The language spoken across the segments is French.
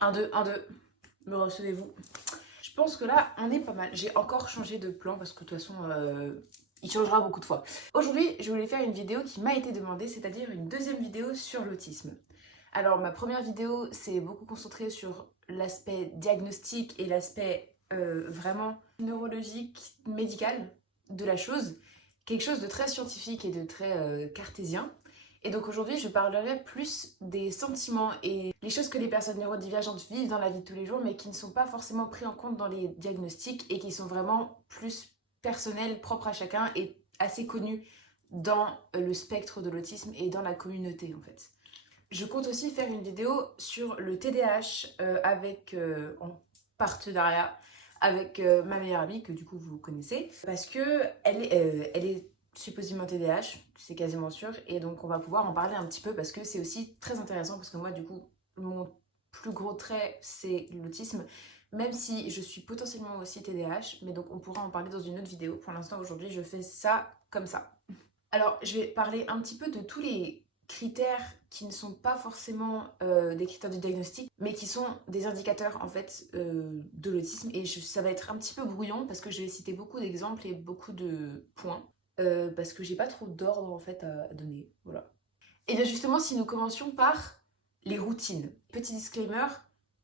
Un 2 1, 2. Me recevez-vous? Je pense que là, on est pas mal. J'ai encore changé de plan parce que de toute façon, il changera beaucoup de fois. Aujourd'hui, je voulais faire une vidéo qui m'a été demandée, c'est-à-dire une deuxième vidéo sur l'autisme. Alors, ma première vidéo s'est beaucoup concentrée sur l'aspect diagnostic et l'aspect vraiment neurologique, médical de la chose. Quelque chose de très scientifique et de très cartésien. Et donc aujourd'hui, je parlerai plus des sentiments et les choses que les personnes neurodivergentes vivent dans la vie de tous les jours, mais qui ne sont pas forcément pris en compte dans les diagnostics et qui sont vraiment plus personnels, propres à chacun et assez connus dans le spectre de l'autisme et dans la communauté en fait. Je compte aussi faire une vidéo sur le TDAH en partenariat avec ma meilleure amie que du coup vous connaissez parce que elle est supposément TDAH, c'est quasiment sûr, et donc on va pouvoir en parler un petit peu parce que c'est aussi très intéressant parce que moi du coup mon plus gros trait c'est l'autisme, même si je suis potentiellement aussi TDAH, mais donc on pourra en parler dans une autre vidéo. Pour l'instant aujourd'hui je fais ça comme ça. Alors, je vais parler un petit peu de tous les critères qui ne sont pas forcément des critères de diagnostic, mais qui sont des indicateurs en fait de l'autisme. Et ça va être un petit peu brouillon parce que je vais citer beaucoup d'exemples et beaucoup de points, parce que j'ai pas trop d'ordre en fait à donner. Voilà. Et bien justement, si nous commencions par les routines. Petit disclaimer,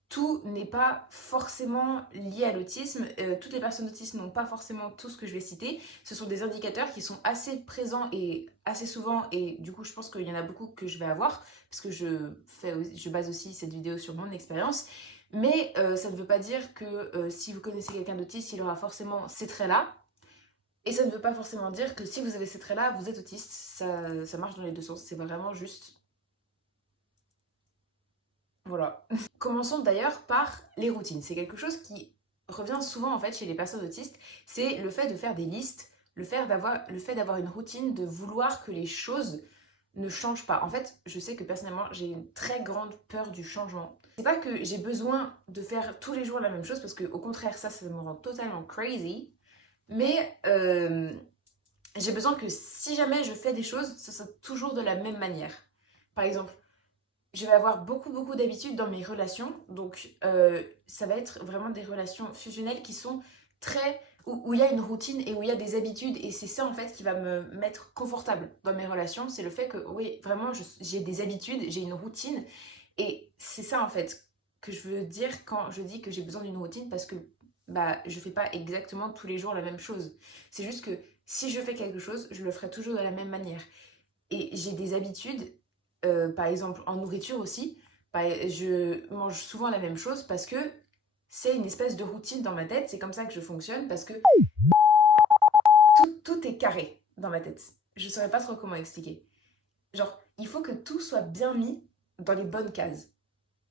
tout n'est pas forcément lié à l'autisme. Toutes les personnes autistes n'ont pas forcément tout ce que je vais citer. Ce sont des indicateurs qui sont assez présents et assez souvent. Et du coup, je pense qu'il y en a beaucoup que je vais avoir parce que je base aussi cette vidéo sur mon expérience. Mais ça ne veut pas dire que si vous connaissez quelqu'un d'autiste, il aura forcément ces traits-là. Et ça ne veut pas forcément dire que si vous avez ces traits-là, vous êtes autiste. Ça marche dans les deux sens. C'est vraiment juste. Voilà. Commençons d'ailleurs par les routines. C'est quelque chose qui revient souvent en fait chez les personnes autistes. C'est le fait de faire des listes, le fait d'avoir une routine, de vouloir que les choses ne changent pas. En fait, je sais que personnellement, j'ai une très grande peur du changement. C'est pas que j'ai besoin de faire tous les jours la même chose, parce que au contraire, ça me rend totalement crazy. Mais j'ai besoin que si jamais je fais des choses, ce soit toujours de la même manière. Par exemple, je vais avoir beaucoup d'habitudes dans mes relations. Donc, ça va être vraiment des relations fusionnelles qui sont très... où il y a une routine et où il y a des habitudes. Et c'est ça, en fait, qui va me mettre confortable dans mes relations. C'est le fait que, oui, vraiment, j'ai des habitudes, j'ai une routine. Et c'est ça, en fait, que je veux dire quand je dis que j'ai besoin d'une routine parce que bah, je fais pas exactement tous les jours la même chose. C'est juste que si je fais quelque chose, je le ferai toujours de la même manière. Et j'ai des habitudes, par exemple en nourriture aussi. Je mange souvent la même chose parce que c'est une espèce de routine dans ma tête. C'est comme ça que je fonctionne parce que tout est carré dans ma tête. Je saurais pas trop comment expliquer. Genre, il faut que tout soit bien mis dans les bonnes cases.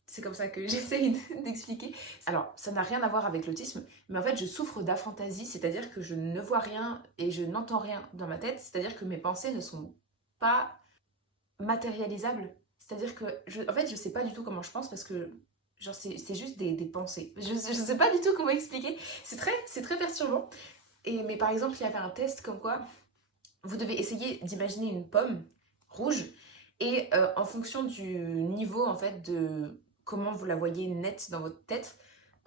C'est comme ça que j'essaye d'expliquer. Alors, ça n'a rien à voir avec l'autisme, mais en fait, je souffre d'aphantasie, c'est-à-dire que je ne vois rien et je n'entends rien dans ma tête, c'est-à-dire que mes pensées ne sont pas matérialisable. C'est-à-dire que, en fait, je sais pas du tout comment je pense parce que, genre, c'est juste des pensées. Je sais pas du tout comment expliquer. C'est très perturbant. Mais par exemple, il y avait un test comme quoi vous devez essayer d'imaginer une pomme rouge et en fonction du niveau, en fait, de comment vous la voyez nette dans votre tête,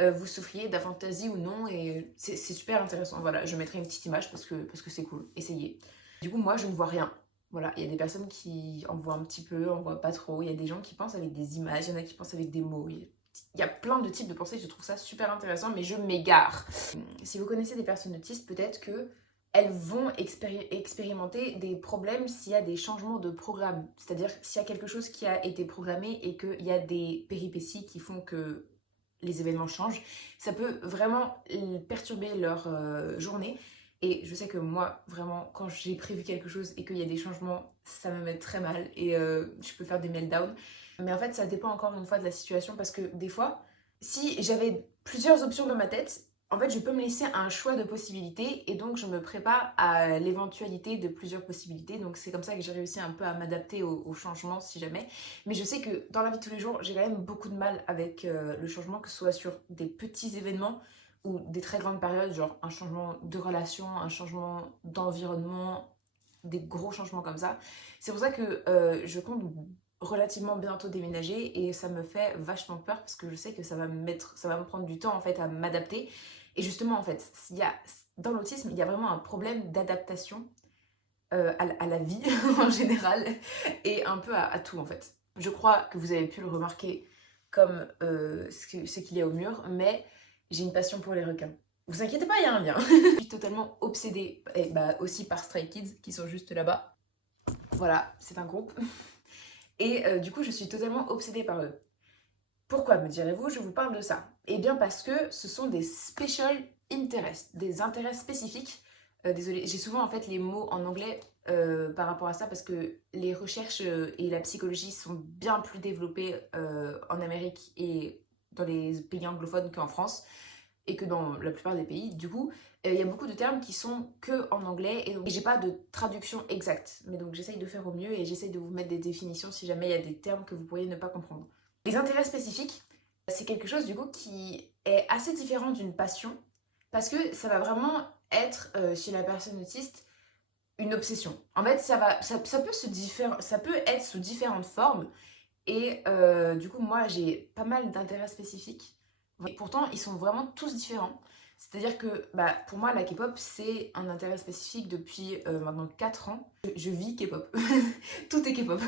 vous souffriez d'aphantasie ou non. Et c'est super intéressant. Voilà, je mettrai une petite image parce que c'est cool. Essayez. Du coup, moi, je ne vois rien. Voilà, il y a des personnes qui en voient un petit peu, en voient pas trop. Il y a des gens qui pensent avec des images, il y en a qui pensent avec des mots. Il y a plein de types de pensées, je trouve ça super intéressant, mais je m'égare. Si vous connaissez des personnes autistes, peut-être que elles vont expérimenter des problèmes s'il y a des changements de programme. C'est-à-dire s'il y a quelque chose qui a été programmé et qu'il y a des péripéties qui font que les événements changent, ça peut vraiment perturber leur journée. Et je sais que moi, vraiment, quand j'ai prévu quelque chose et qu'il y a des changements, ça me met très mal et je peux faire des meltdowns. Mais en fait, ça dépend encore une fois de la situation parce que des fois, si j'avais plusieurs options dans ma tête, en fait, je peux me laisser un choix de possibilités et donc je me prépare à l'éventualité de plusieurs possibilités. Donc c'est comme ça que j'ai réussi un peu à m'adapter au changement si jamais. Mais je sais que dans la vie de tous les jours, j'ai quand même beaucoup de mal avec le changement, que ce soit sur des petits événements ou des très grandes périodes, genre un changement de relation, un changement d'environnement, des gros changements comme ça. C'est pour ça que je compte relativement bientôt déménager et ça me fait vachement peur parce que je sais que ça va me prendre du temps en fait à m'adapter. Et justement en fait, dans l'autisme, il y a vraiment un problème d'adaptation à la vie en général et un peu à tout en fait. Je crois que vous avez pu le remarquer comme ce qu'il y a au mur, mais j'ai une passion pour les requins. Vous inquiétez pas, il y a un lien. Je suis totalement obsédée, et bah aussi par Stray Kids qui sont juste là-bas. Voilà, c'est un groupe. Et du coup, je suis totalement obsédée par eux. Pourquoi, me direz-vous, je vous parle de ça? Eh bien parce que ce sont des special interests, des intérêts spécifiques. Désolée, j'ai souvent en fait les mots en anglais par rapport à ça parce que les recherches et la psychologie sont bien plus développées en Amérique et dans les pays anglophones qu'en France et que dans la plupart des pays. Du coup, il y a beaucoup de termes qui sont que en anglais et donc j'ai pas de traduction exacte. Mais donc j'essaye de faire au mieux et j'essaye de vous mettre des définitions si jamais il y a des termes que vous pourriez ne pas comprendre. Les intérêts spécifiques, c'est quelque chose du coup qui est assez différent d'une passion parce que ça va vraiment être chez la personne autiste une obsession. En fait, ça peut être sous différentes formes et du coup, moi, j'ai pas mal d'intérêts spécifiques. Et pourtant, ils sont vraiment tous différents. C'est-à-dire que bah, pour moi, la K-pop, c'est un intérêt spécifique depuis maintenant 4 ans. Je vis K-pop. Tout est K-pop.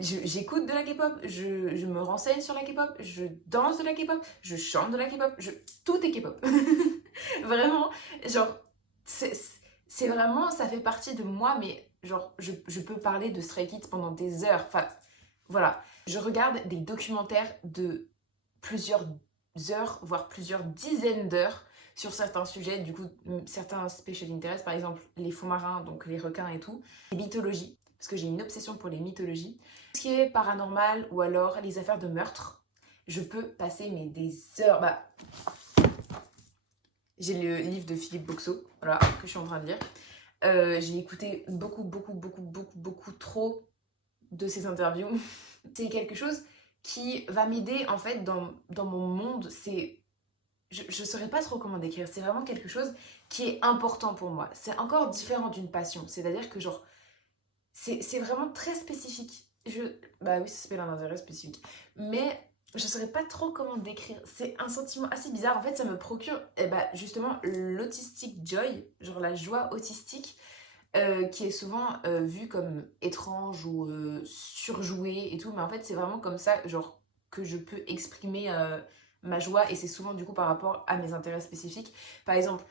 J'écoute de la K-pop, je me renseigne sur la K-pop, je danse de la K-pop, je chante de la K-pop, tout est K-pop. Vraiment, genre, c'est vraiment, ça fait partie de moi, mais genre, je peux parler de Stray Kids pendant des heures. Enfin, voilà. Je regarde des documentaires de plusieurs heures, voire plusieurs dizaines d'heures sur certains sujets, du coup, certains special interest, par exemple les fonds marins, donc les requins et tout, les mythologies, parce que j'ai une obsession pour les mythologies. Ce qui est paranormal ou alors les affaires de meurtre, je peux passer mais des heures. Bah, j'ai le livre de Philippe Boxeau, voilà, que je suis en train de lire. J'ai écouté beaucoup trop de ses interviews. C'est quelque chose qui va m'aider en fait dans mon monde. Je saurais pas trop comment décrire. C'est vraiment quelque chose qui est important pour moi. C'est encore différent d'une passion. C'est-à-dire que genre, c'est vraiment très spécifique. Bah oui, ça s'appelle un intérêt spécifique. Mais je saurais pas trop comment décrire. C'est un sentiment assez bizarre. En fait, ça me procure justement l'autistic joy, genre la joie autistique, qui est souvent vue comme étrange ou surjouée et tout. Mais en fait, c'est vraiment comme ça, genre, que je peux exprimer ma joie. Et c'est souvent du coup par rapport à mes intérêts spécifiques. Par exemple,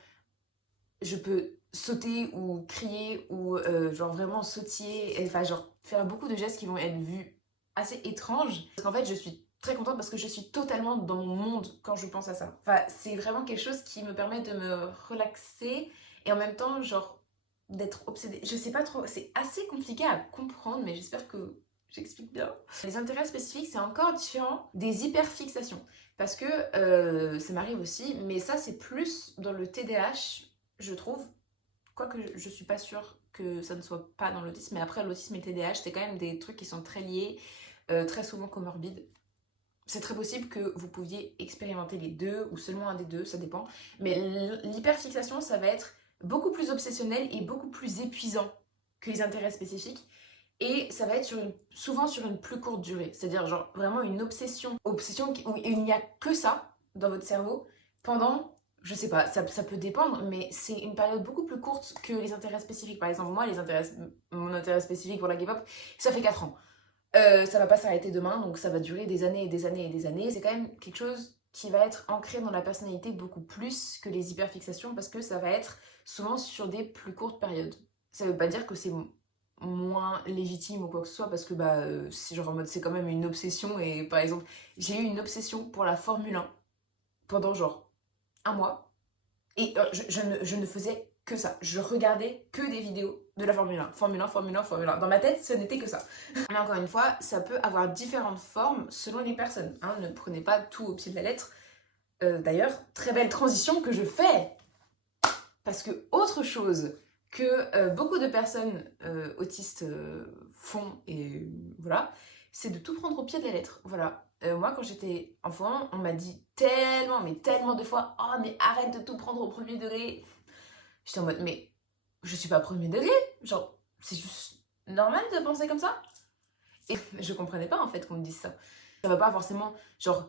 je peux sauter ou crier ou genre vraiment sautiller, enfin genre faire beaucoup de gestes qui vont être vus assez étranges. Parce qu'en fait, je suis très contente parce que je suis totalement dans mon monde quand je pense à ça. Enfin, c'est vraiment quelque chose qui me permet de me relaxer et en même temps, genre, d'être obsédée. Je sais pas trop, c'est assez compliqué à comprendre, mais j'espère que j'explique bien. Les intérêts spécifiques, c'est encore différent des hyperfixations. Parce que ça m'arrive aussi, mais ça, c'est plus dans le TDAH, je trouve. Quoique je suis pas sûre que ça ne soit pas dans l'autisme, mais après, l'autisme et le TDAH, c'est quand même des trucs qui sont très liés, très souvent comorbides. C'est très possible que vous pouviez expérimenter les deux ou seulement un des deux, ça dépend. Mais l'hyperfixation, ça va être beaucoup plus obsessionnel et beaucoup plus épuisant que les intérêts spécifiques. Et ça va être souvent sur une plus courte durée. C'est-à-dire genre vraiment une obsession où il n'y a que ça dans votre cerveau pendant, je sais pas, ça peut dépendre, mais c'est une période beaucoup plus courte que les intérêts spécifiques. Par exemple, moi, mon intérêt spécifique pour la K-pop, ça fait 4 ans. Ça va pas s'arrêter demain, donc ça va durer des années et des années et des années. C'est quand même quelque chose qui va être ancré dans la personnalité beaucoup plus que les hyperfixations parce que ça va être souvent sur des plus courtes périodes. Ça veut pas dire que c'est moins légitime ou quoi que ce soit parce que c'est genre en mode c'est quand même une obsession et par exemple j'ai eu une obsession pour la Formule 1 pendant genre un mois et je ne faisais que ça. Je regardais que des vidéos de la Formule 1. Formule 1, Formule 1, Formule 1. Dans ma tête, ce n'était que ça. Mais encore une fois, ça peut avoir différentes formes selon les personnes. Hein. Ne prenez pas tout au pied de la lettre. D'ailleurs, très belle transition que je fais. Parce que autre chose que beaucoup de personnes autistes font, et voilà, c'est de tout prendre au pied de la lettre. Voilà. Moi, quand j'étais enfant, on m'a dit tellement, mais tellement de fois, oh, mais arrête de tout prendre au premier degré. J'étais en mode, mais je suis pas premier degré. Genre, c'est juste normal de penser comme ça. Et je comprenais pas en fait qu'on me dise ça. Ça va pas forcément, genre,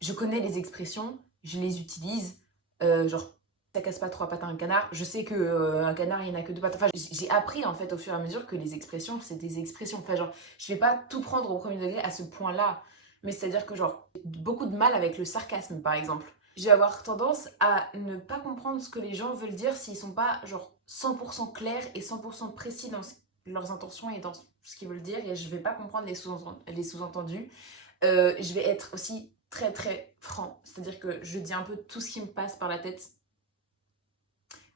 je connais les expressions, je les utilise, genre, ça casse pas trois pattes à un canard. Je sais que un canard, il n'a que deux pattes. Enfin, j'ai appris en fait au fur et à mesure que les expressions, c'est des expressions. Enfin, genre, je vais pas tout prendre au premier degré à ce point-là. Mais c'est-à-dire que, genre, j'ai beaucoup de mal avec le sarcasme, par exemple. Je vais avoir tendance à ne pas comprendre ce que les gens veulent dire s'ils sont pas, genre, 100% clairs et 100% précis dans leurs intentions et dans ce qu'ils veulent dire. Et je vais pas comprendre les sous-entendus. Je vais être aussi très très franc. C'est-à-dire que je dis un peu tout ce qui me passe par la tête.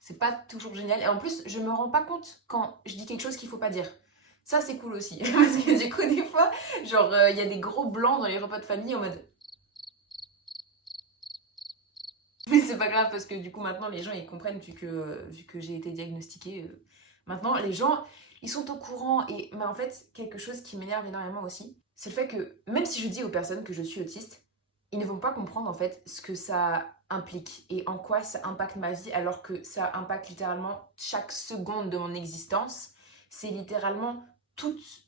C'est pas toujours génial. Et en plus, je me rends pas compte quand je dis quelque chose qu'il faut pas dire. Ça, c'est cool aussi. Parce que du coup, des fois, genre, il y a des gros blancs dans les repas de famille en mode. Mais c'est pas grave parce que du coup, maintenant, les gens ils comprennent vu que j'ai été diagnostiquée. Maintenant, les gens ils sont au courant. Et mais en fait, quelque chose qui m'énerve énormément aussi, c'est le fait que même si je dis aux personnes que je suis autiste, ils ne vont pas comprendre en fait ce que ça implique et en quoi ça impacte ma vie alors que ça impacte littéralement chaque seconde de mon existence. C'est littéralement toute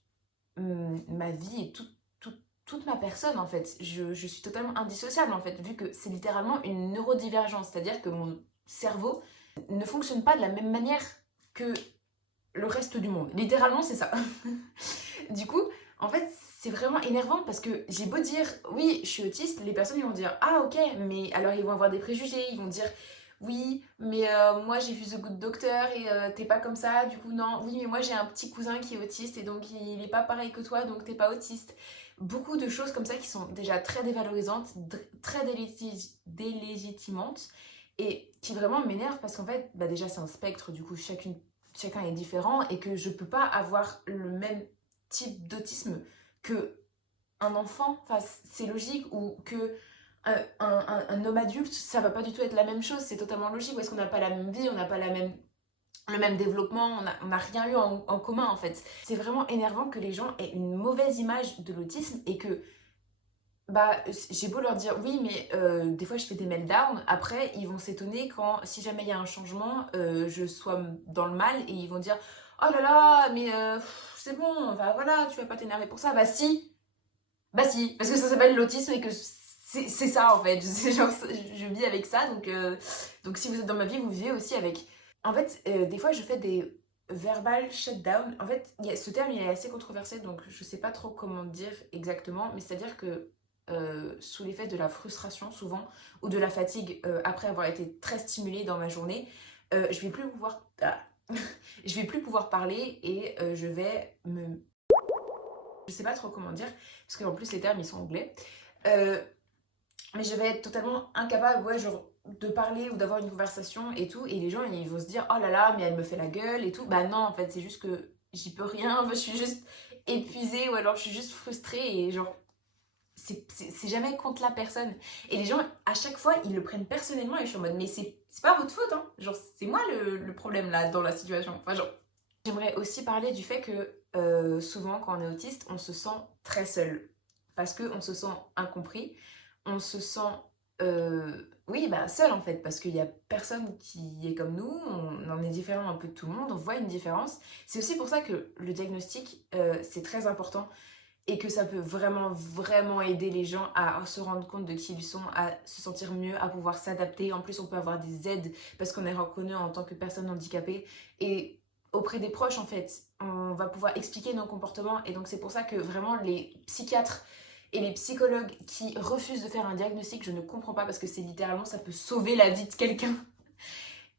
ma vie et toute ma personne en fait. Je suis totalement indissociable en fait, vu que c'est littéralement une neurodivergence, c'est-à-dire que mon cerveau ne fonctionne pas de la même manière que le reste du monde. Littéralement, c'est ça. Du coup, en fait, c'est vraiment énervant parce que j'ai beau dire oui, je suis autiste, les personnes ils vont dire ah ok, mais alors ils vont avoir des préjugés, ils vont dire oui, mais moi j'ai vu The Good Doctor et t'es pas comme ça, du coup non, oui, mais moi j'ai un petit cousin qui est autiste et donc il est pas pareil que toi, donc t'es pas autiste. Beaucoup de choses comme ça qui sont déjà très dévalorisantes, très délégitimantes et qui vraiment m'énervent parce qu'en fait, bah déjà c'est un spectre, du coup chacun est différent et que je peux pas avoir le même type d'autisme que un enfant, enfin, c'est logique, ou que un homme adulte, ça va pas du tout être la même chose, c'est totalement logique, parce qu'on n'a pas la même vie, on n'a pas le même développement, on n'a rien eu en commun en fait. C'est vraiment énervant que les gens aient une mauvaise image de l'autisme et que bah, j'ai beau leur dire oui, mais des fois je fais des meltdowns. Après, ils vont s'étonner quand, si jamais il y a un changement, je sois dans le mal et ils vont dire oh là là, mais c'est bon, bah voilà, tu vas pas t'énerver pour ça. Bah si, parce que ça s'appelle l'autisme et que c'est ça en fait. Genre, je vis avec ça, donc si vous êtes dans ma vie, vous vivez aussi avec. En fait, des fois je fais des verbal shutdown. En fait, ce terme il est assez controversé, donc je sais pas trop comment dire exactement, mais c'est-à-dire que sous l'effet de la frustration souvent ou de la fatigue après avoir été très stimulée dans ma journée, je vais plus pouvoir je vais plus pouvoir parler et je sais pas trop comment dire parce qu'en plus les termes ils sont anglais. Euh, mais je vais être totalement incapable, ouais, genre de parler ou d'avoir une conversation et tout, et les gens ils vont se dire oh là là mais elle me fait la gueule et tout. Bah non, en fait c'est juste que j'y peux rien, je suis juste épuisée ou alors je suis juste frustrée et genre c'est jamais contre la personne. Et les gens, à chaque fois, ils le prennent personnellement et je suis en mode, mais c'est pas votre faute, hein. Genre, c'est moi le problème là dans la situation. Enfin, genre. J'aimerais aussi parler du fait que souvent, quand on est autiste, on se sent très seul. Parce qu'on se sent incompris, on se sent, oui, bah, seul en fait, parce qu'il y a personne qui est comme nous, on en est différent un peu de tout le monde, on voit une différence. C'est aussi pour ça que le diagnostic, c'est très important et que ça peut vraiment, vraiment aider les gens à se rendre compte de qui ils sont, à se sentir mieux, à pouvoir s'adapter. En plus, on peut avoir des aides parce qu'on est reconnu en tant que personne handicapée. Et auprès des proches, en fait, on va pouvoir expliquer nos comportements. Et donc, c'est pour ça que vraiment, les psychiatres et les psychologues qui refusent de faire un diagnostic, je ne comprends pas parce que c'est littéralement, ça peut sauver la vie de quelqu'un.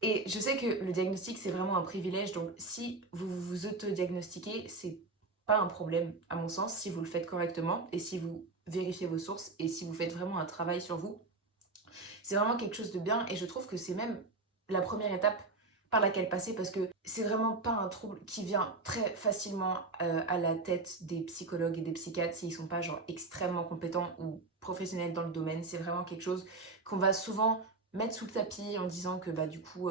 Et je sais que le diagnostic, c'est vraiment un privilège. Donc, si vous vous autodiagnostiquez, c'est pas un problème, à mon sens, si vous le faites correctement et si vous vérifiez vos sources et si vous faites vraiment un travail sur vous. C'est vraiment quelque chose de bien et je trouve que c'est même la première étape par laquelle passer parce que c'est vraiment pas un trouble qui vient très facilement à la tête des psychologues et des psychiatres s'ils sont pas genre extrêmement compétents ou professionnels dans le domaine. C'est vraiment quelque chose qu'on va souvent mettre sous le tapis en disant que bah du coup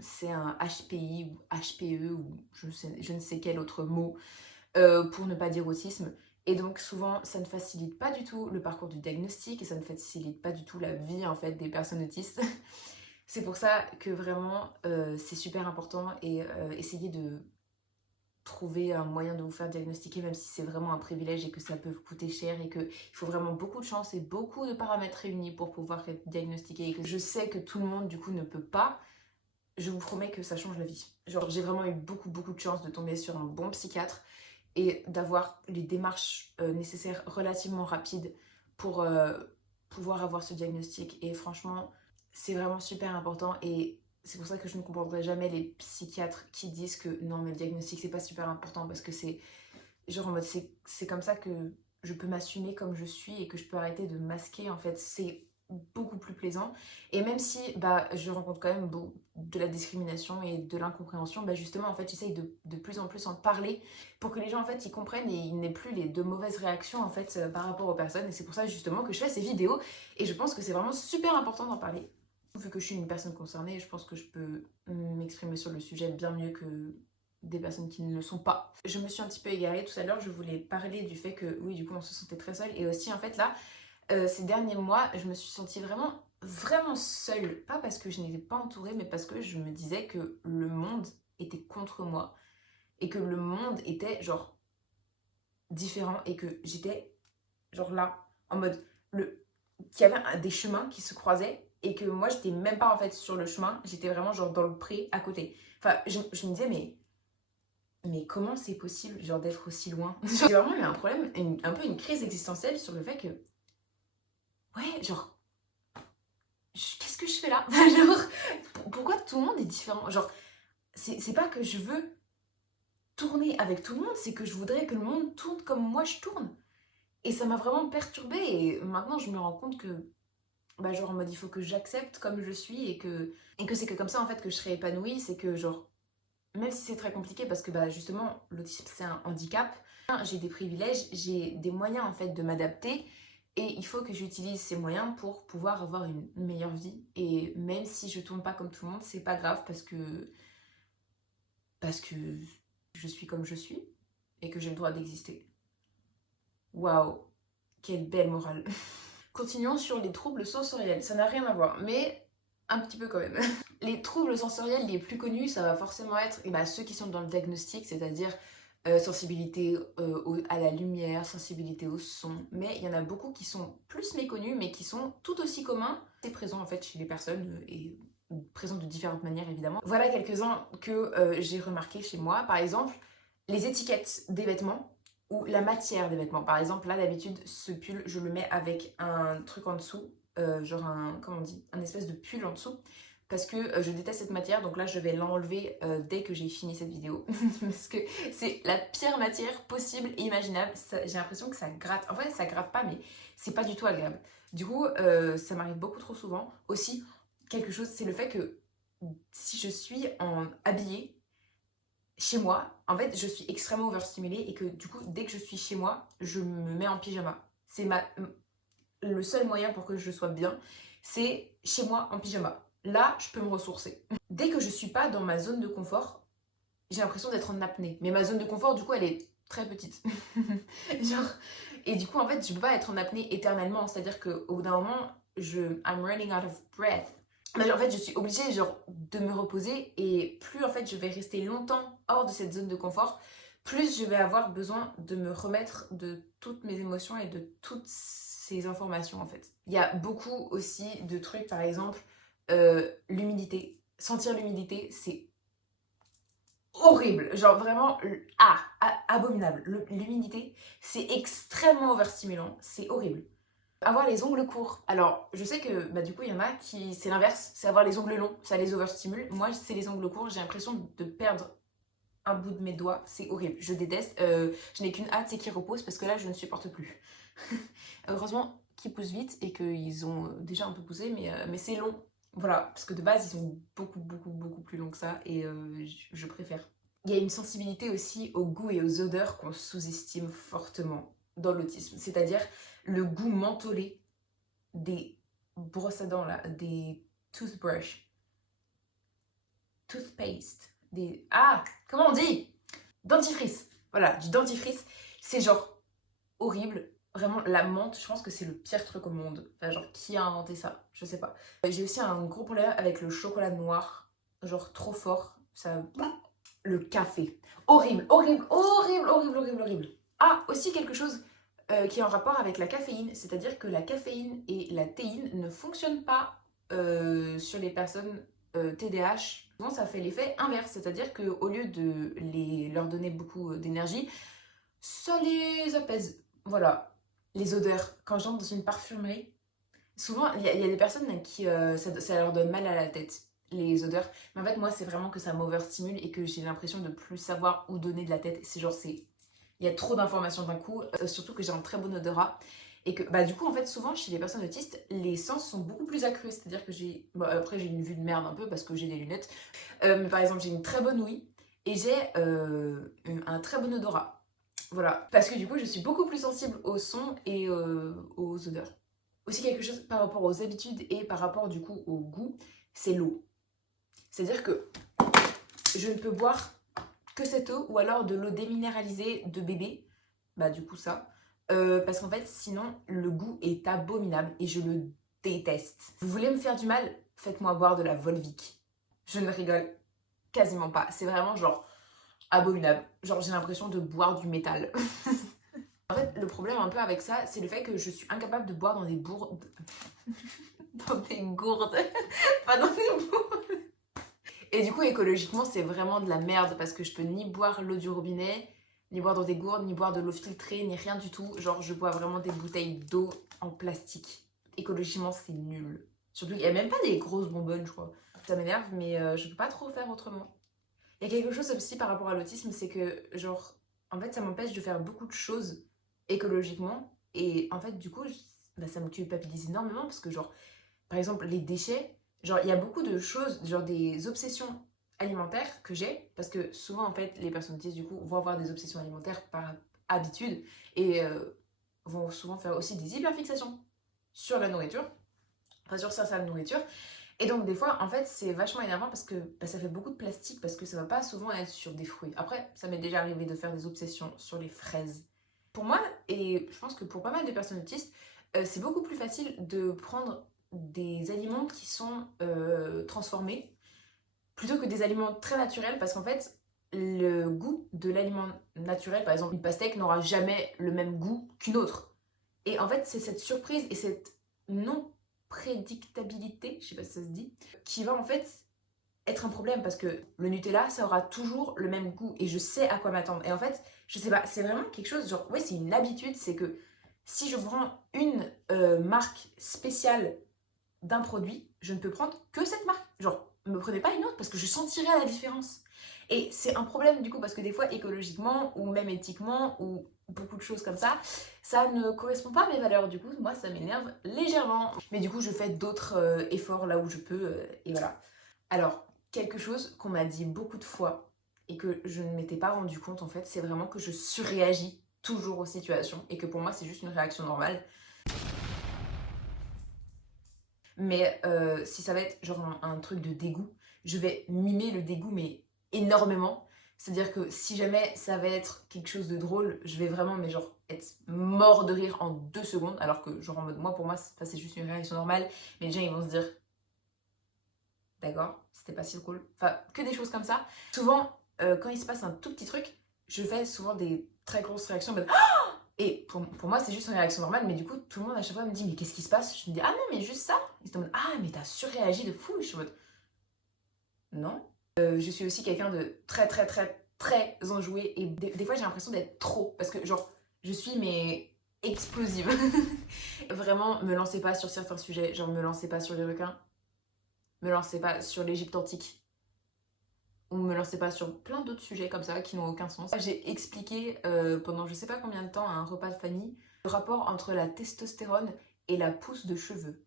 c'est un HPI ou HPE ou je ne sais quel autre mot pour ne pas dire autisme. Et donc souvent, ça ne facilite pas du tout le parcours du diagnostic et ça ne facilite pas du tout la vie en fait des personnes autistes. C'est pour ça que vraiment c'est super important et essayez trouver un moyen de vous faire diagnostiquer, même si c'est vraiment un privilège et que ça peut vous coûter cher et qu'il faut vraiment beaucoup de chance et beaucoup de paramètres réunis pour pouvoir être diagnostiqué et que je sais que tout le monde du coup ne peut pas, je vous promets que ça change la vie. Genre j'ai vraiment eu beaucoup de chance de tomber sur un bon psychiatre et d'avoir les démarches nécessaires relativement rapides pour pouvoir avoir ce diagnostic. Et franchement, c'est vraiment super important et c'est pour ça que je ne comprendrai jamais les psychiatres qui disent que non mais le diagnostic c'est pas super important parce que c'est genre en mode c'est comme ça que je peux m'assumer comme je suis et que je peux arrêter de masquer en fait. C'est beaucoup plus plaisant et même si bah je rencontre quand même de la discrimination et de l'incompréhension, bah justement en fait j'essaye de plus en plus en parler pour que les gens en fait ils comprennent et ils n'aient plus de mauvaises réactions en fait par rapport aux personnes. Et c'est pour ça justement que je fais ces vidéos et je pense que c'est vraiment super important d'en parler. Vu que je suis une personne concernée, je pense que je peux m'exprimer sur le sujet bien mieux que des personnes qui ne le sont pas. Je me suis un petit peu égarée tout à l'heure, je voulais parler du fait que oui du coup on se sentait très seul et aussi en fait là ces derniers mois je me suis sentie vraiment seule, pas parce que je n'étais pas entourée mais parce que je me disais que le monde était contre moi et que le monde était genre différent et que j'étais genre là en mode qu'il y avait des chemins qui se croisaient et que moi j'étais même pas en fait sur le chemin, j'étais vraiment genre dans le pré à côté. Enfin je me disais mais comment c'est possible genre d'être aussi loin. J'ai vraiment eu un problème, un peu une crise existentielle sur le fait que ouais genre qu'est-ce que je fais là. Genre pourquoi tout le monde est différent. Genre c'est pas que je veux tourner avec tout le monde, c'est que je voudrais que le monde tourne comme moi je tourne. Et ça m'a vraiment perturbée et maintenant je me rends compte que bah genre en mode il faut que j'accepte comme je suis et que c'est que comme ça en fait que je serai épanouie. C'est que genre même si c'est très compliqué parce que bah justement l'autisme c'est un handicap, j'ai des privilèges, j'ai des moyens en fait de m'adapter et il faut que j'utilise ces moyens pour pouvoir avoir une meilleure vie. Et même si je tourne pas comme tout le monde, c'est pas grave parce que je suis comme je suis et que j'ai le droit d'exister. Waouh, quelle belle morale. Continuons sur les troubles sensoriels, ça n'a rien à voir, mais un petit peu quand même. Les troubles sensoriels les plus connus, ça va forcément être ceux qui sont dans le diagnostic, c'est-à-dire sensibilité à la lumière, sensibilité au son, mais il y en a beaucoup qui sont plus méconnus, mais qui sont tout aussi communs. C'est présent en fait chez les personnes et présent de différentes manières évidemment. Voilà quelques-uns que j'ai remarqués chez moi. Par exemple, les étiquettes des vêtements ou la matière des vêtements. Par exemple, là d'habitude, ce pull, je le mets avec un truc en dessous, genre comment on dit, un espèce de pull en dessous, parce que je déteste cette matière, donc là je vais l'enlever dès que j'ai fini cette vidéo, parce que c'est la pire matière possible et imaginable. J'ai l'impression que ça gratte. En fait, ça gratte pas, mais c'est pas du tout agréable. Du coup, ça m'arrive beaucoup trop souvent. Aussi, quelque chose, c'est le fait que si je suis habillée, chez moi, en fait, je suis extrêmement overstimulée et que du coup, dès que je suis chez moi, je me mets en pyjama. C'est le seul moyen pour que je sois bien, c'est chez moi en pyjama. Là, je peux me ressourcer. Dès que je suis pas dans ma zone de confort, j'ai l'impression d'être en apnée. Mais ma zone de confort, du coup, elle est très petite. Genre, et du coup, en fait, je peux pas être en apnée éternellement. C'est-à-dire qu'au bout d'un moment, I'm running out of breath. Mais en fait, je suis obligée genre, de me reposer et plus en fait je vais rester longtemps hors de cette zone de confort, plus je vais avoir besoin de me remettre de toutes mes émotions et de toutes ces informations en fait. Il y a beaucoup aussi de trucs, par exemple, l'humidité. Sentir l'humidité, c'est horrible, genre vraiment, abominable. L'humidité, c'est extrêmement overstimulant, c'est horrible. Avoir les ongles courts. Alors, je sais que du coup, il y en a qui, c'est l'inverse, c'est avoir les ongles longs, ça les overstimule. Moi, c'est les ongles courts, j'ai l'impression de perdre un bout de mes doigts, c'est horrible, je déteste. Je n'ai qu'une hâte, c'est qu'ils reposent parce que là, je ne supporte plus. Heureusement qu'ils poussent vite et qu'ils ont déjà un peu poussé, mais c'est long. Voilà, parce que de base, ils sont beaucoup plus longs que ça et je préfère. Il y a une sensibilité aussi aux goûts et aux odeurs qu'on sous-estime fortement dans l'autisme, c'est-à-dire le goût mentholé des brosses à dents, là, des toothbrushes, toothpaste, des... Ah, comment on dit? Dentifrice. Voilà, du dentifrice. C'est genre horrible. Vraiment, la menthe, je pense que c'est le pire truc au monde. Enfin, genre, qui a inventé ça? Je sais pas. J'ai aussi un gros problème avec le chocolat noir. Genre, trop fort. Ça... le café. Horrible, horrible, horrible, horrible, horrible, horrible. Ah, aussi quelque chose qui est en rapport avec la caféine, c'est-à-dire que la caféine et la théine ne fonctionnent pas sur les personnes TDAH. Souvent, ça fait l'effet inverse, c'est-à-dire qu'au lieu de leur donner beaucoup d'énergie, ça les apaise. Voilà. Les odeurs. Quand j'entre dans une parfumerie, souvent, il y a des personnes à qui ça leur donne mal à la tête, les odeurs. Mais en fait, moi, c'est vraiment que ça m'overstimule et que j'ai l'impression de plus savoir où donner de la tête. C'est genre, il y a trop d'informations d'un coup, surtout que j'ai un très bon odorat. Et que, bah, du coup, en fait, souvent, chez les personnes autistes, les sens sont beaucoup plus accrus. C'est-à-dire que après, j'ai une vue de merde un peu parce que j'ai des lunettes. Mais par exemple, j'ai une très bonne ouïe et j'ai un très bon odorat. Voilà. Parce que du coup, je suis beaucoup plus sensible aux sons et aux odeurs. Aussi quelque chose par rapport aux habitudes et par rapport du coup au goût, c'est l'eau. C'est-à-dire que je ne peux boire que cette eau ou alors de l'eau déminéralisée de bébé, bah du coup ça, parce qu'en fait sinon le goût est abominable et je le déteste. Vous voulez me faire du mal? Faites-moi boire de la Volvic. Je ne rigole quasiment pas, c'est vraiment genre abominable. Genre j'ai l'impression de boire du métal. En fait, le problème un peu avec ça, c'est le fait que je suis incapable de boire dans des bourdes. Dans des gourdes. Pas dans des bourdes. Et du coup, écologiquement, c'est vraiment de la merde parce que je peux ni boire l'eau du robinet, ni boire dans des gourdes, ni boire de l'eau filtrée, ni rien du tout. Genre, je bois vraiment des bouteilles d'eau en plastique. Écologiquement, c'est nul. Surtout qu'il n'y a même pas des grosses bonbonnes, je crois. Ça m'énerve, mais je peux pas trop faire autrement. Il y a quelque chose aussi par rapport à l'autisme, c'est que, genre, en fait, ça m'empêche de faire beaucoup de choses écologiquement. Et en fait, du coup, bah, ça me culpabilise énormément parce que, genre, par exemple, les déchets, genre, il y a beaucoup de choses, genre des obsessions alimentaires que j'ai, parce que souvent, en fait, les personnes autistes, du coup, vont avoir des obsessions alimentaires par habitude et vont souvent faire aussi des hyperfixations sur la nourriture, enfin, sur certaines nourritures. Et donc, des fois, en fait, c'est vachement énervant parce que bah, ça fait beaucoup de plastique, parce que ça va pas souvent être sur des fruits. Après, ça m'est déjà arrivé de faire des obsessions sur les fraises. Pour moi, et je pense que pour pas mal de personnes autistes, c'est beaucoup plus facile de prendre des aliments qui sont transformés plutôt que des aliments très naturels parce qu'en fait, le goût de l'aliment naturel, par exemple une pastèque, n'aura jamais le même goût qu'une autre. Et en fait, c'est cette surprise et cette non-prédictabilité, je sais pas si ça se dit, qui va en fait être un problème parce que le Nutella, ça aura toujours le même goût et je sais à quoi m'attendre. Et en fait, je sais pas, c'est vraiment quelque chose, genre, ouais, c'est une habitude, c'est que si je prends une marque spéciale d'un produit, je ne peux prendre que cette marque. Genre, me prenez pas une autre parce que je sentirai la différence. Et c'est un problème du coup parce que des fois écologiquement ou même éthiquement ou beaucoup de choses comme ça ne correspond pas à mes valeurs. Du coup, moi, ça m'énerve légèrement. Mais du coup, je fais d'autres efforts là où je peux et voilà. Alors, quelque chose qu'on m'a dit beaucoup de fois et que je ne m'étais pas rendu compte en fait, c'est vraiment que je surréagis toujours aux situations et que pour moi, c'est juste une réaction normale. Mais si ça va être genre un truc de dégoût, je vais mimer le dégoût, mais énormément. C'est-à-dire que si jamais ça va être quelque chose de drôle, je vais vraiment, mais genre, être mort de rire en 2 secondes. Alors que, genre, en mode, moi, pour moi, c'est juste une réaction normale. Mais les gens, ils vont se dire, d'accord, c'était pas si cool. Enfin, que des choses comme ça. Souvent, quand il se passe un tout petit truc, je fais souvent des très grosses réactions. En mode, et pour moi, c'est juste une réaction normale, mais du coup, tout le monde à chaque fois me dit, mais qu'est-ce qui se passe? Je me dis, ah non, mais juste ça. Ils sont en mode, ah, mais t'as surréagi de fou. Je suis en mode, non. Je suis aussi quelqu'un de très, très, très, très enjoué. Et des fois, j'ai l'impression d'être trop. Parce que, genre, je suis, mais explosive. Vraiment, me lancez pas sur certains sujets. Genre, me lancez pas sur les requins. Me lancez pas sur l'Égypte antique. Ou me lancez pas sur plein d'autres sujets comme ça qui n'ont aucun sens. J'ai expliqué pendant je sais pas combien de temps à un repas de famille le rapport entre la testostérone et la pousse de cheveux.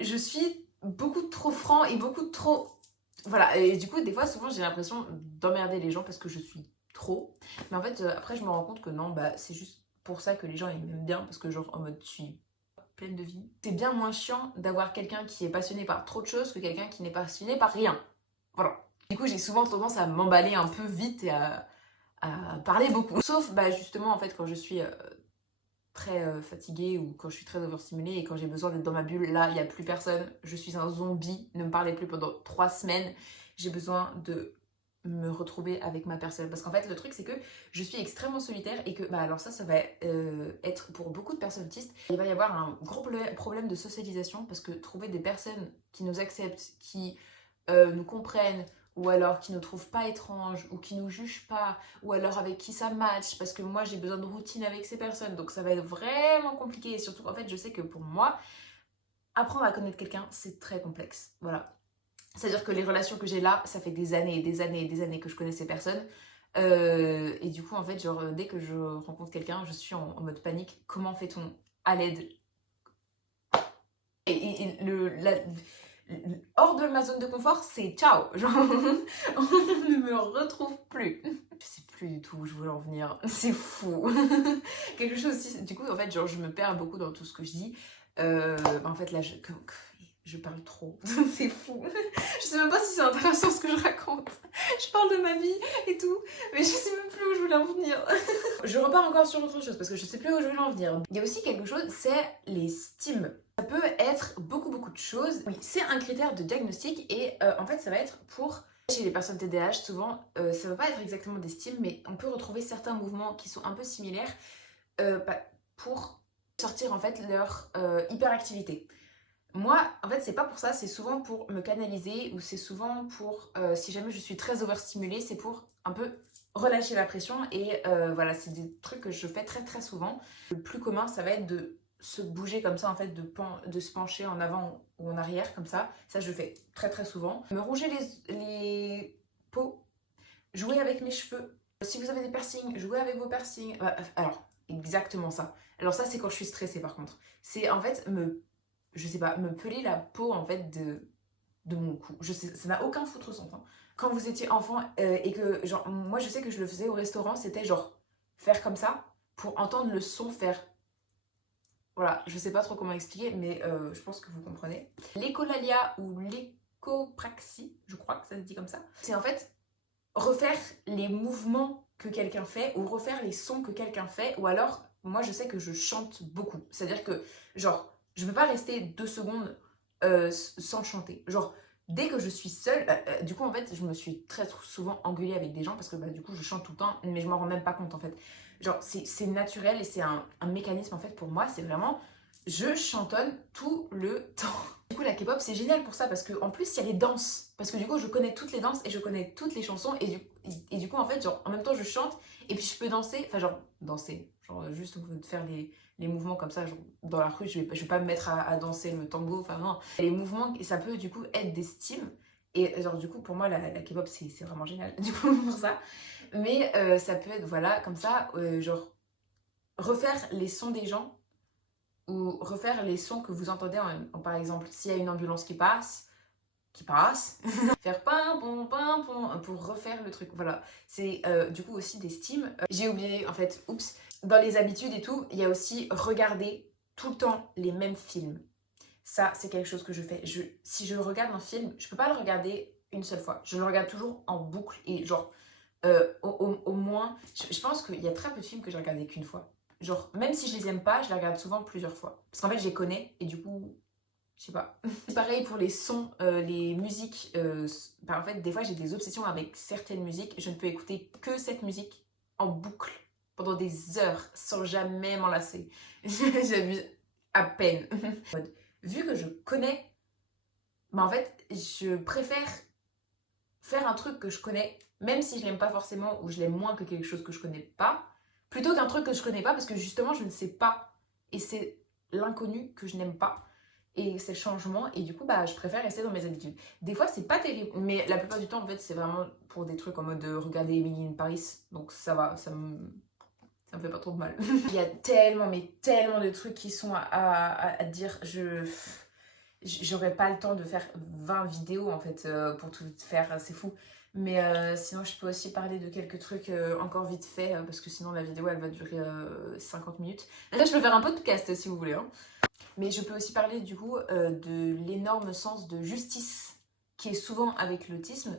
Je suis beaucoup trop franc et beaucoup trop... Voilà, et du coup, des fois, souvent, j'ai l'impression d'emmerder les gens parce que je suis trop. Mais en fait, après, je me rends compte que non, bah, c'est juste pour ça que les gens ils m'aiment bien parce que genre, en mode, je suis pleine de vie. C'est bien moins chiant d'avoir quelqu'un qui est passionné par trop de choses que quelqu'un qui n'est passionné par rien. Voilà. Du coup, j'ai souvent tendance à m'emballer un peu vite et à parler beaucoup. Sauf, bah, justement, en fait, quand je suis très fatiguée ou quand je suis très overstimulée et quand j'ai besoin d'être dans ma bulle, là, il n'y a plus personne. Je suis un zombie. Ne me parlez plus pendant 3 semaines. J'ai besoin de me retrouver avec ma personne. Parce qu'en fait, le truc, c'est que je suis extrêmement solitaire et que, bah alors ça va être pour beaucoup de personnes autistes, il va y avoir un gros problème de socialisation parce que trouver des personnes qui nous acceptent, qui nous comprennent, ou alors qui ne nous trouvent pas étranges, ou qui nous jugent pas, ou alors avec qui ça match, parce que moi j'ai besoin de routine avec ces personnes, donc ça va être vraiment compliqué. Et surtout, en fait, je sais que pour moi, apprendre à connaître quelqu'un, c'est très complexe. Voilà. C'est-à-dire que les relations que j'ai là, ça fait des années et des années et des années que je connais ces personnes. Et du coup, en fait, genre, dès que je rencontre quelqu'un, je suis en mode panique. Comment fait-on à l'aide? Et hors de ma zone de confort, c'est ciao. Genre, on ne me retrouve plus. Je sais plus du tout où je voulais en venir. C'est fou. Quelque chose aussi. Du coup, en fait, genre, je me perds beaucoup dans tout ce que je dis. En fait, là, je parle trop. C'est fou. Je sais même pas si c'est intéressant ce que je raconte. Je parle de ma vie et tout, mais je sais même plus où je voulais en venir. Je repars encore sur autre chose parce que je sais plus où je voulais en venir. Il y a aussi quelque chose, c'est les stims. Ça peut être beaucoup de choses. Oui, c'est un critère de diagnostic et en fait, ça va être pour... Chez les personnes TDAH, souvent, ça va pas être exactement des stims, mais on peut retrouver certains mouvements qui sont un peu similaires pour sortir en fait leur hyperactivité. Moi, en fait, c'est pas pour ça, c'est souvent pour me canaliser ou c'est souvent pour, si jamais je suis très overstimulée, c'est pour un peu relâcher la pression et voilà, c'est des trucs que je fais très souvent. Le plus commun, ça va être de se bouger comme ça, en fait, de se pencher en avant ou en arrière comme ça. Ça, je le fais très souvent. Me ronger les peaux, jouer avec mes cheveux. Si vous avez des piercings, jouer avec vos piercings. Alors, exactement ça. Alors ça, c'est quand je suis stressée par contre. C'est en fait je sais pas, me peler la peau en fait de mon cou. Je sais, ça n'a aucun foutre sens. Hein. Quand vous étiez enfant et que, genre, moi je sais que je le faisais au restaurant, c'était genre faire comme ça pour entendre le son faire. Voilà, je sais pas trop comment expliquer, mais je pense que vous comprenez. L'écholalia ou l'échopraxie, je crois que ça se dit comme ça, c'est en fait refaire les mouvements que quelqu'un fait ou refaire les sons que quelqu'un fait, ou alors moi je sais que je chante beaucoup, c'est à dire que genre je peux pas rester 2 secondes sans chanter, genre dès que je suis seule, du coup en fait je me suis très souvent engueulée avec des gens parce que bah, du coup je chante tout le temps mais je m'en rends même pas compte en fait, genre c'est naturel et c'est un mécanisme en fait pour moi, c'est vraiment je chantonne tout le temps. Du coup, la K-pop, c'est génial pour ça parce qu'en plus, il y a les danses. Parce que du coup, je connais toutes les danses et je connais toutes les chansons. Et du coup, en fait, genre, en même temps, je chante et puis je peux danser. Enfin, genre, danser. Genre, juste faire les mouvements comme ça. Genre, dans la rue, je vais pas me mettre à danser le tango. Enfin, non. Les mouvements, et ça peut du coup être des stims. Et genre, du coup, pour moi, la K-pop, c'est vraiment génial. Du coup, pour ça. Mais ça peut être, voilà, comme ça, genre, refaire les sons des gens ou refaire les sons que vous entendez par exemple s'il y a une ambulance qui passe faire pam pom pour refaire le truc, voilà, c'est du coup aussi des stims. J'ai oublié en fait, oups, dans les habitudes et tout, il y a aussi regarder tout le temps les mêmes films. Ça c'est quelque chose que je fais, si je regarde un film, je peux pas le regarder une seule fois, je le regarde toujours en boucle et genre au moins, je pense qu'il y a très peu de films que j'ai regardé qu'une fois. Genre, même si je les aime pas, je les regarde souvent plusieurs fois. Parce qu'en fait, je les connais et du coup, je sais pas. C'est pareil pour les sons, les musiques. En fait, des fois, j'ai des obsessions avec certaines musiques. Je ne peux écouter que cette musique en boucle pendant des heures sans jamais m'en lasser. J'abuse à peine. Vu que je connais, bah en fait, je préfère faire un truc que je connais, même si je l'aime pas forcément ou je l'aime moins que quelque chose que je connais pas, plutôt qu'un truc que je connais pas parce que justement je ne sais pas et c'est l'inconnu que je n'aime pas et c'est le changement et du coup bah je préfère rester dans mes habitudes. Des fois c'est pas terrible mais la plupart du temps en fait c'est vraiment pour des trucs en mode de regarder Emily in Paris, donc ça va, ça me fait pas trop de mal. Il y a tellement mais tellement de trucs qui sont à dire, j'aurais pas le temps de faire 20 vidéos en fait pour tout faire, c'est fou. Mais sinon je peux aussi parler de quelques trucs encore vite fait parce que sinon la vidéo elle va durer 50 minutes. Là je peux faire un podcast si vous voulez. Hein. Mais je peux aussi parler du coup de l'énorme sens de justice qui est souvent avec l'autisme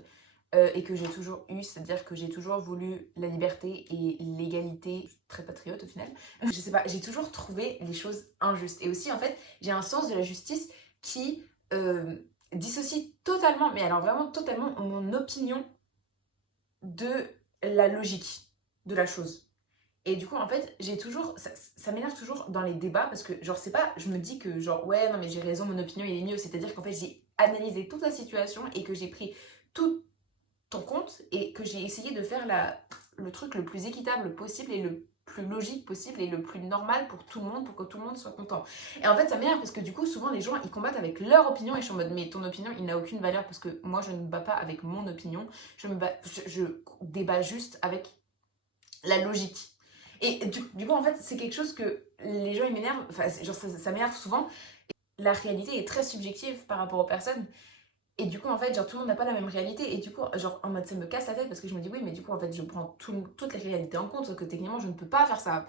et que j'ai toujours eu, c'est-à-dire que j'ai toujours voulu la liberté et l'égalité, très patriote au final. Je sais pas, j'ai toujours trouvé les choses injustes. Et aussi en fait j'ai un sens de la justice qui dissocie totalement, mais alors vraiment totalement, mon opinion de la logique de la chose. Et du coup, en fait, j'ai toujours, ça m'énerve toujours dans les débats parce que, genre, c'est pas, je me dis que, genre, ouais, non, mais j'ai raison, mon opinion, il est mieux. C'est-à-dire qu'en fait, j'ai analysé toute la situation et que j'ai pris tout en compte et que j'ai essayé de faire le truc le plus équitable possible et le plus logique possible et le plus normal pour tout le monde, pour que tout le monde soit content. Et en fait, ça m'énerve parce que du coup, souvent, les gens, ils combattent avec leur opinion et je suis en mode, mais ton opinion, il n'a aucune valeur parce que moi, je ne me bats pas avec mon opinion, je débat juste avec la logique. Et du coup, en fait, c'est quelque chose que les gens, ils m'énervent, enfin, genre, ça m'énerve souvent. La réalité est très subjective par rapport aux personnes. Et du coup, en fait, genre, tout le monde n'a pas la même réalité. Et du coup, genre, en mode, ça me casse la tête parce que je me dis, oui, mais du coup, en fait, je prends toutes les réalités en compte, sauf que techniquement, je ne peux pas faire ça.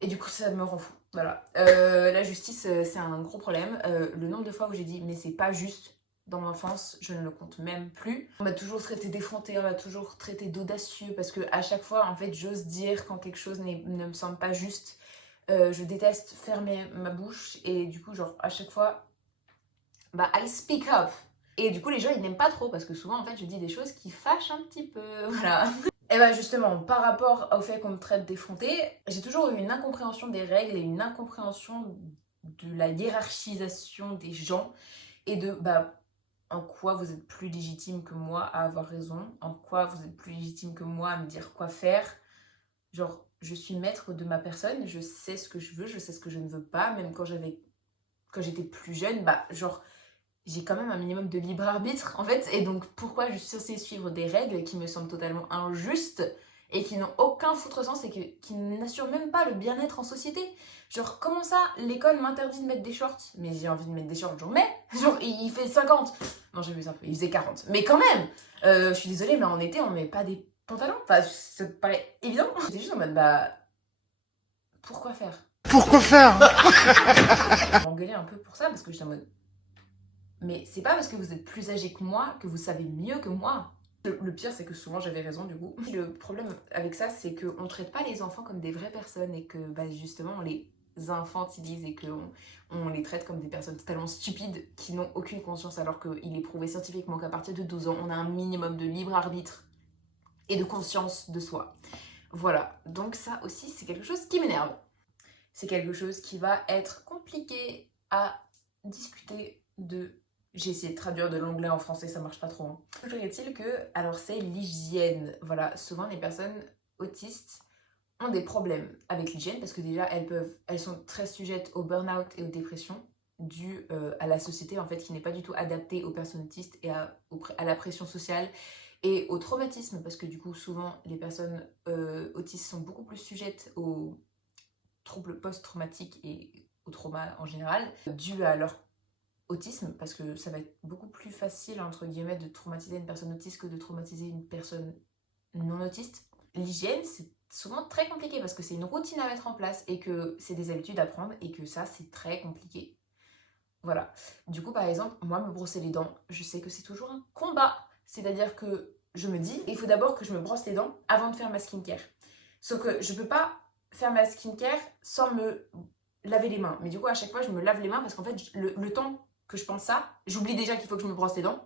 Et du coup, ça me rend fou. Voilà. La justice, c'est un gros problème. Le nombre de fois où j'ai dit, mais c'est pas juste dans mon enfance, je ne le compte même plus. On m'a toujours traité d'effronté, on m'a toujours traité d'audacieux parce que à chaque fois, en fait, j'ose dire quand quelque chose ne me semble pas juste. Je déteste fermer ma bouche et du coup, genre, à chaque fois, bah, I speak up. Et du coup, les gens, ils n'aiment pas trop parce que souvent, en fait, je dis des choses qui fâchent un petit peu. Voilà. Et bah justement, par rapport au fait qu'on me traite d'effrontée, j'ai toujours eu une incompréhension des règles et une incompréhension de la hiérarchisation des gens et de bah en quoi vous êtes plus légitime que moi à avoir raison, en quoi vous êtes plus légitime que moi à me dire quoi faire. Genre, je suis maître de ma personne, je sais ce que je veux, je sais ce que je ne veux pas, même quand j'étais plus jeune, bah genre j'ai quand même un minimum de libre arbitre en fait, et donc pourquoi je suis censée suivre des règles qui me semblent totalement injustes et qui n'ont aucun foutre sens et qui n'assurent même pas le bien-être en société. Genre, comment ça, l'école m'interdit de mettre des shorts? Mais j'ai envie de mettre des shorts, j'en mets. Genre, il fait 50. Non, j'ai vu un peu, il faisait 40. Mais quand même, je suis désolée, mais en été, on met pas des pantalons. Enfin, ça me paraît évident. J'étais juste en mode, bah, pourquoi faire? Pourquoi faire? Je m'engueulais un peu pour ça parce que j'étais en mode, mais c'est pas parce que vous êtes plus âgé que moi que vous savez mieux que moi. Le pire, c'est que souvent j'avais raison du coup. Le problème avec ça, c'est qu'on traite pas les enfants comme des vraies personnes et que bah, justement on les infantilise et qu'on les traite comme des personnes totalement stupides qui n'ont aucune conscience alors qu'il est prouvé scientifiquement qu'à partir de 12 ans, on a un minimum de libre arbitre et de conscience de soi. Voilà, donc ça aussi c'est quelque chose qui m'énerve. C'est quelque chose qui va être compliqué à discuter de. J'ai essayé de traduire de l'anglais en français, ça marche pas trop. Hein. Toujours est-il que, alors c'est l'hygiène. Voilà, souvent les personnes autistes ont des problèmes avec l'hygiène parce que déjà elles sont très sujettes au burn-out et aux dépressions dues à la société en fait qui n'est pas du tout adaptée aux personnes autistes et à la pression sociale et au traumatisme parce que du coup souvent les personnes autistes sont beaucoup plus sujettes aux troubles post-traumatiques et au trauma en général dû à leur autisme parce que ça va être beaucoup plus facile entre guillemets de traumatiser une personne autiste que de traumatiser une personne non autiste. L'hygiène c'est souvent très compliqué parce que c'est une routine à mettre en place et que c'est des habitudes à prendre et que ça c'est très compliqué. Voilà. Du coup par exemple moi me brosser les dents, je sais que c'est toujours un combat. C'est-à-dire que je me dis il faut d'abord que je me brosse les dents avant de faire ma skincare. Sauf que je peux pas faire ma skincare sans me laver les mains. Mais du coup à chaque fois je me lave les mains parce qu'en fait le temps que je pense ça, j'oublie déjà qu'il faut que je me brosse les dents.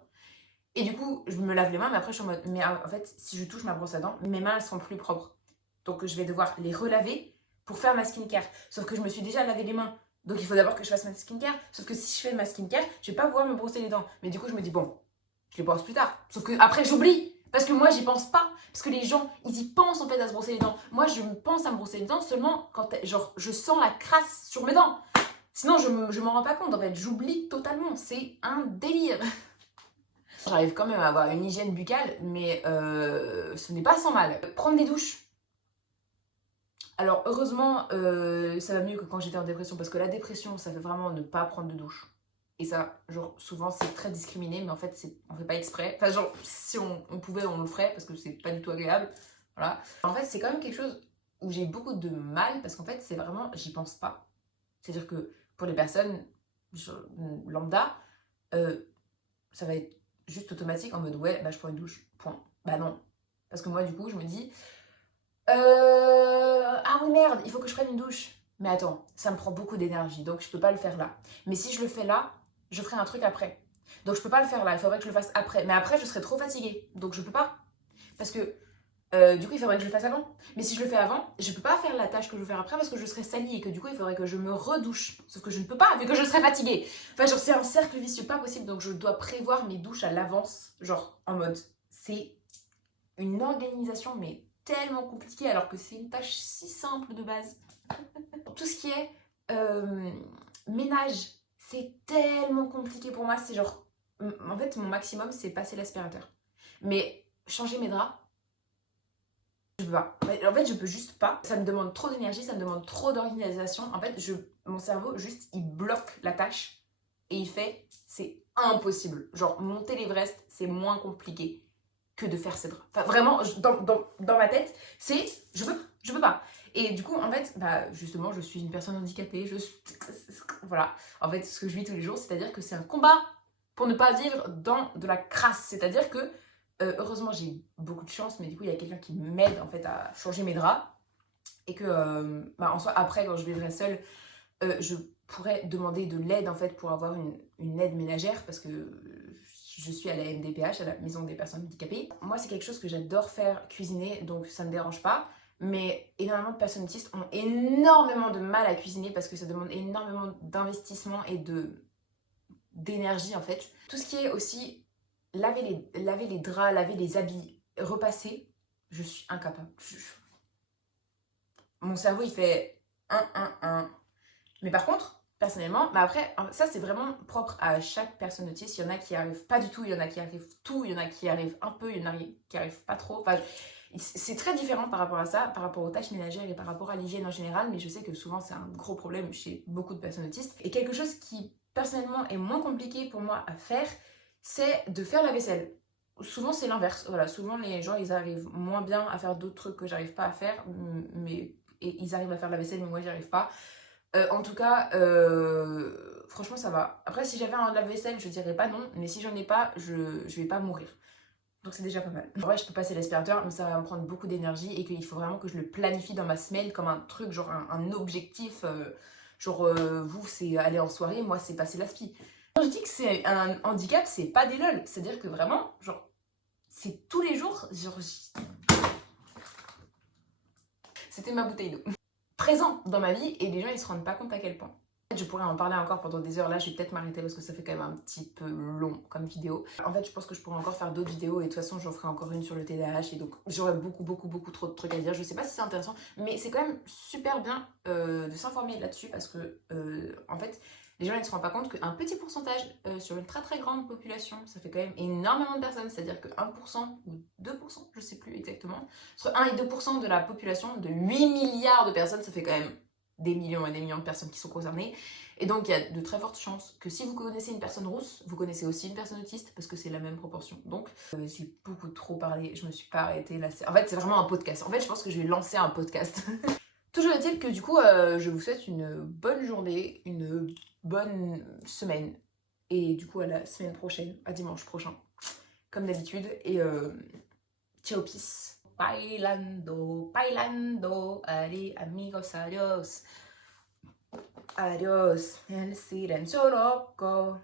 Et du coup, je me lave les mains, mais après, je suis en mode, mais en fait, si je touche ma brosse à dents, mes mains, elles seront plus propres. Donc, je vais devoir les relaver pour faire ma skincare. Sauf que je me suis déjà lavé les mains. Donc, il faut d'abord que je fasse ma skincare. Sauf que si je fais ma skincare, je vais pas pouvoir me brosser les dents. Mais du coup, je me dis, bon, je les brosse plus tard. Sauf que après, j'oublie. Parce que moi, j'y pense pas. Parce que les gens, ils y pensent en fait à se brosser les dents. Moi, je pense à me brosser les dents seulement quand genre, je sens la crasse sur mes dents. Sinon, je m'en rends pas compte, en fait. J'oublie totalement. C'est un délire. J'arrive quand même à avoir une hygiène buccale, mais ce n'est pas sans mal. Prendre des douches. Alors, heureusement, ça va mieux que quand j'étais en dépression, parce que la dépression, ça fait vraiment ne pas prendre de douche. Et ça, genre, souvent, c'est très discriminé, mais en fait, on fait pas exprès. Enfin, genre, si on pouvait, on le ferait, parce que c'est pas du tout agréable. Voilà. En fait, c'est quand même quelque chose où j'ai beaucoup de mal, parce qu'en fait, c'est vraiment, j'y pense pas. C'est-à-dire que pour les personnes lambda, ça va être juste automatique en mode ouais, bah je prends une douche, point. Bah non. Parce que moi, du coup, je me dis ah oui, merde, il faut que je prenne une douche. Mais attends, ça me prend beaucoup d'énergie, donc je peux pas le faire là. Mais si je le fais là, je ferai un truc après. Donc je peux pas le faire là, il faudrait que je le fasse après. Mais après, je serai trop fatiguée, donc je peux pas. Parce que Du coup, il faudrait que je le fasse avant. Mais si je le fais avant, je peux pas faire la tâche que je vais faire après parce que je serai salie et que du coup, il faudrait que je me redouche. Sauf que je ne peux pas, vu que je serai fatiguée. Enfin, genre, c'est un cercle vicieux pas possible. Donc, je dois prévoir mes douches à l'avance. Genre, en mode, c'est une organisation, mais tellement compliquée alors que c'est une tâche si simple de base. Tout ce qui est ménage, c'est tellement compliqué pour moi. C'est genre, en fait, mon maximum, c'est passer l'aspirateur. Mais changer mes draps, je peux pas. En fait, je peux juste pas. Ça me demande trop d'énergie, ça me demande trop d'organisation. En fait, mon cerveau, juste, il bloque la tâche et il fait, c'est impossible. Genre, monter l'Everest, c'est moins compliqué que de faire ses draps. Enfin, vraiment, dans ma tête, c'est, je peux pas. Et du coup, en fait, bah, justement, je suis une personne handicapée. Voilà. En fait, ce que je vis tous les jours, c'est-à-dire que c'est un combat pour ne pas vivre dans de la crasse. C'est-à-dire que heureusement, j'ai beaucoup de chance, mais du coup, il y a quelqu'un qui m'aide en fait à changer mes draps. Et que, bah, en soi, après, quand je vivrai seule, je pourrais demander de l'aide en fait pour avoir une aide ménagère parce que je suis à la MDPH, à la Maison des Personnes Handicapées. Moi, c'est quelque chose que j'adore faire, cuisiner, donc ça ne me dérange pas. Mais énormément de personnes autistes ont énormément de mal à cuisiner parce que ça demande énormément d'investissement et d'énergie en fait. Tout ce qui est aussi laver les draps, laver les habits, repasser, je suis incapable. Mon cerveau, il fait 1. Mais par contre, personnellement, bah après, ça c'est vraiment propre à chaque personne autiste. Il y en a qui arrivent pas du tout, il y en a qui arrivent tout, il y en a qui arrivent un peu, il y en a qui arrivent pas trop. Enfin, c'est très différent par rapport à ça, par rapport aux tâches ménagères et par rapport à l'hygiène en général, mais je sais que souvent c'est un gros problème chez beaucoup de personnes autistes. Et quelque chose qui, personnellement, est moins compliqué pour moi à faire, c'est de faire la vaisselle. Souvent c'est l'inverse, voilà, souvent les gens ils arrivent moins bien à faire d'autres trucs que j'arrive pas à faire, mais et ils arrivent à faire la vaisselle mais moi j'y arrive pas. En tout cas, franchement ça va. Après si j'avais un lave-vaisselle je dirais pas non, mais si j'en ai pas je vais pas mourir. Donc c'est déjà pas mal. En vrai je peux passer l'aspirateur mais ça va me prendre beaucoup d'énergie et qu'il faut vraiment que je le planifie dans ma semaine comme un truc, genre un objectif. Vous c'est aller en soirée, moi c'est passer l'aspi. Quand je dis que c'est un handicap, c'est pas des lol. C'est-à-dire que vraiment, genre, c'est tous les jours, genre, c'était ma bouteille d'eau. Présent dans ma vie et les gens ils se rendent pas compte à quel point. Je pourrais en parler encore pendant des heures, là je vais peut-être m'arrêter parce que ça fait quand même un petit peu long comme vidéo. En fait je pense que je pourrais encore faire d'autres vidéos et de toute façon j'en ferai encore une sur le TDAH et donc j'aurais beaucoup trop de trucs à dire. Je sais pas si c'est intéressant mais c'est quand même super bien de s'informer là-dessus parce que en fait les gens ils ne se rendent pas compte qu'un petit pourcentage sur une très grande population, ça fait quand même énormément de personnes, c'est-à-dire que 1% ou 2%, je sais plus exactement, entre 1 et 2% de la population de 8 milliards de personnes, ça fait quand même des millions et des millions de personnes qui sont concernées. Et donc il y a de très fortes chances que si vous connaissez une personne rousse, vous connaissez aussi une personne autiste parce que c'est la même proportion. Donc j'ai beaucoup trop parlé, je me suis pas arrêtée là. En fait c'est vraiment un podcast. En fait je pense que je vais lancer un podcast. Toujours est-il que du coup je vous souhaite une bonne journée, une bonne semaine et du coup à la semaine prochaine, à dimanche prochain comme d'habitude et ciao peace. Bailando, bailando, allez amigos, adios. Adiós, el silencio loco.